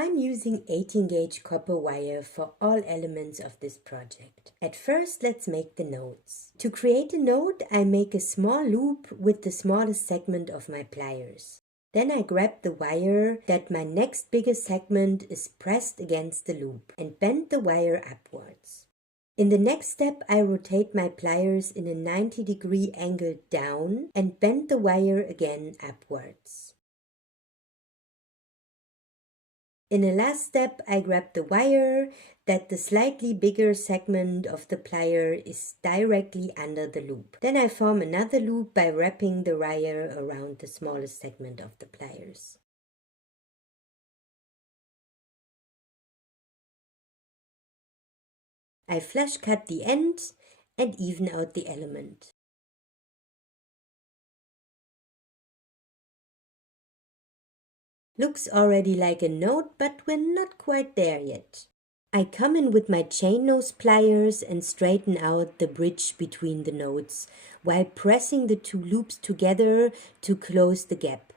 I'm using 18 gauge copper wire for all elements of this project. At first, let's make the nodes. To create a node, I make a small loop with the smallest segment of my pliers. Then I grab the wire that my next biggest segment is pressed against the loop and bend the wire upwards. In the next step, I rotate my pliers in a 90-degree angle down and bend the wire again upwards. In the last step, I grab the wire that the slightly bigger segment of the plier is directly under the loop. Then I form another loop by wrapping the wire around the smallest segment of the pliers. I flush cut the end and even out the element. Looks already like a node, but we're not quite there yet. I come in with my chain nose pliers and straighten out the bridge between the nodes while pressing the two loops together to close the gap.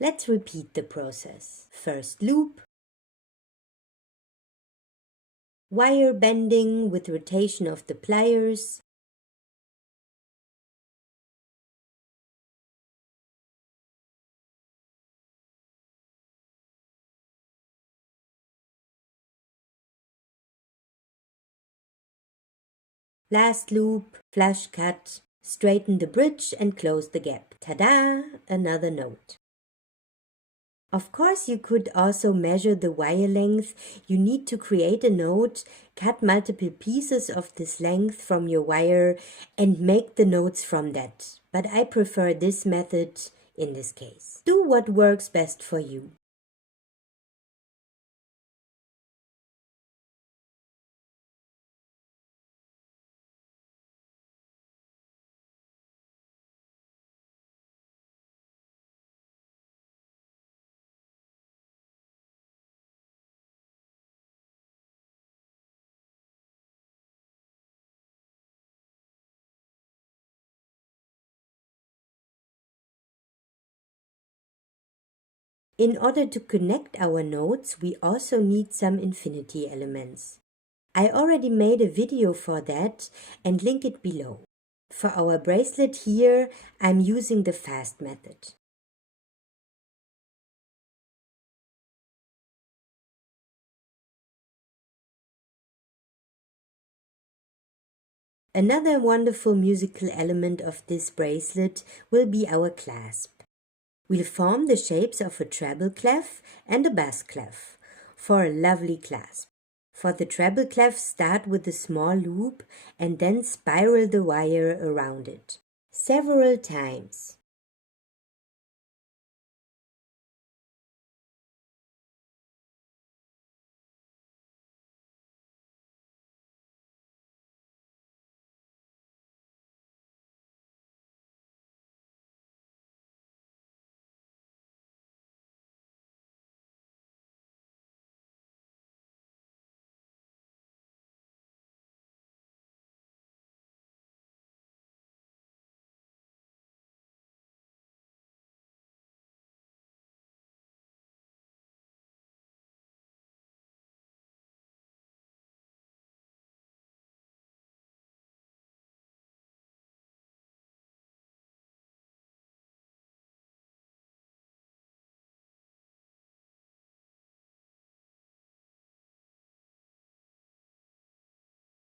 Let's repeat the process. First loop, wire bending with rotation of the pliers, last loop, flush cut, straighten the bridge and close the gap. Ta-da! Another node. Of course, you could also measure the wire length you need to create a node, cut multiple pieces of this length from your wire and make the nodes from that. But I prefer this method in this case. Do what works best for you. In order to connect our nodes, we also need some infinity elements. I already made a video for that and link it below. For our bracelet here, I'm using the fast method. Another wonderful musical element of this bracelet will be our clasp. We'll form the shapes of a treble clef and a bass clef for a lovely clasp. For the treble clef, start with a small loop and then spiral the wire around it several times.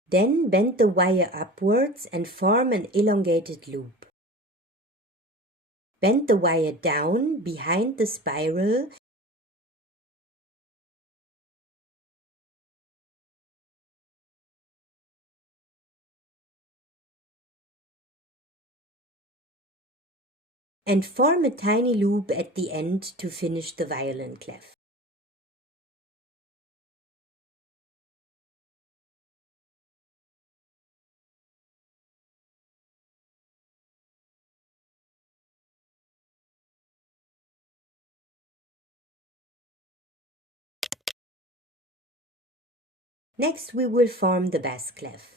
Then bend the wire upwards and form an elongated loop. Bend the wire down behind the spiral and form a tiny loop at the end to finish the violin clef. Next we will form the bass clef.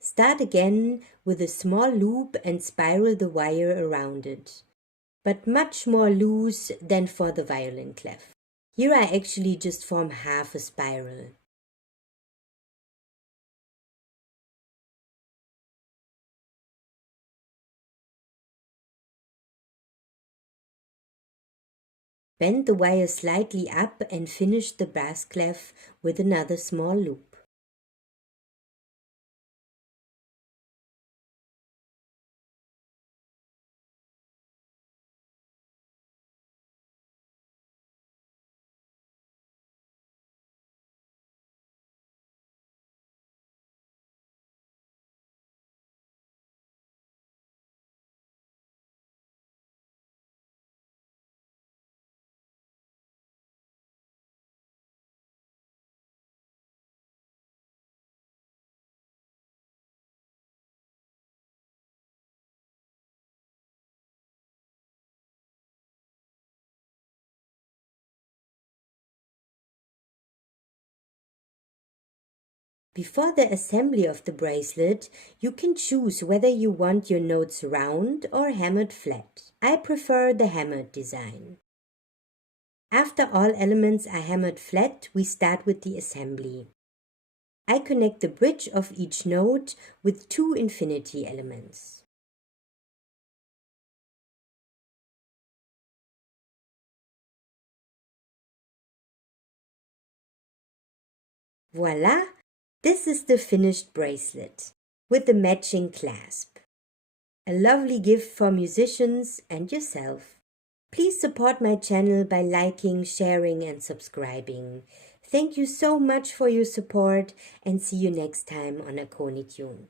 Start again with a small loop and spiral the wire around it, but much more loose than for the violin clef. Here I actually just form half a spiral. Bend the wire slightly up and finish the bass clef with another small loop. Before the assembly of the bracelet, you can choose whether you want your notes round or hammered flat. I prefer the hammered design. After all elements are hammered flat, we start with the assembly. I connect the bridge of each note with 2 infinity elements. Voila! This is the finished bracelet with the matching clasp. A lovely gift for musicians and yourself. Please support my channel by liking, sharing and subscribing. Thank you so much for your support and see you next time on A Koni Tune.